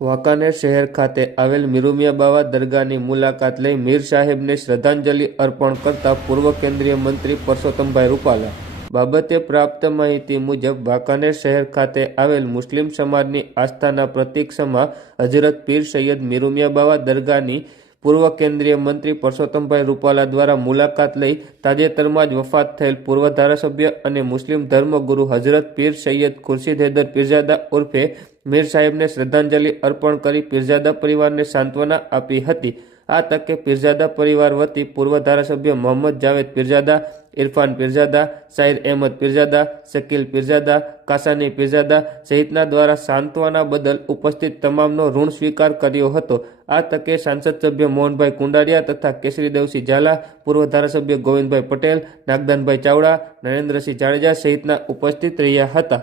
વાંકાનેર શહેર ખાતે આવેલ મિરુમિયા બાવા દરગાહની મુલાકાત લઈ મીર સાહેબને શ્રદ્ધાંજલિ અર્પણ કરતા પૂર્વ કેન્દ્રીય મંત્રી પરસોત્તમભાઈ રૂપાલા. બાબતે પ્રાપ્ત માહિતી મુજબ, વાંકાનેર શહેર ખાતે આવેલ મુસ્લિમ સમાજની આસ્થાના પ્રતીક્ષમાં હજરત પીર સૈયદ મિરુમિયા બાવા દરગાહની પૂર્વ કેન્દ્રીય મંત્રી પરસોત્તમભાઈ રૂપાલા દ્વારા મુલાકાત લઈ તાજેતરમાં જ વફાત થયેલ પૂર્વ ધારાસભ્ય અને મુસ્લિમ ધર્મગુરુ હજરત પીર સૈયદ ખુરશીદ હૈદર પીરઝાદા ઉર્ફે મીર સાહેબને શ્રદ્ધાંજલિ અર્પણ કરી પીરઝાદા પરિવારને સાંત્વના આપી હતી. આ તકે પીરઝાદા પરિવાર વતી પૂર્વ ધારાસભ્ય મોહમ્મદ જાવેદ પીરઝાદા, ઇરફાન પીરઝાદા સાહિદ અહેમદ પીરઝાદા, શકીલ પીરઝાદા, કાસાની પીરઝાદા સહિતના દ્વારા સાંત્વના બદલ ઉપસ્થિત તમામનો ઋણ સ્વીકાર કર્યો હતો. આ તકે સાંસદ સભ્ય મોહનભાઈ કુંડારિયા તથા કેસરી દેવસિંહ ઝાલા, પૂર્વ ધારાસભ્ય ગોવિંદભાઈ પટેલ નાગદાનભાઈ ચાવડા, નરેન્દ્રસિંહ જાડેજા સહિતના ઉપસ્થિત રહ્યા હતા.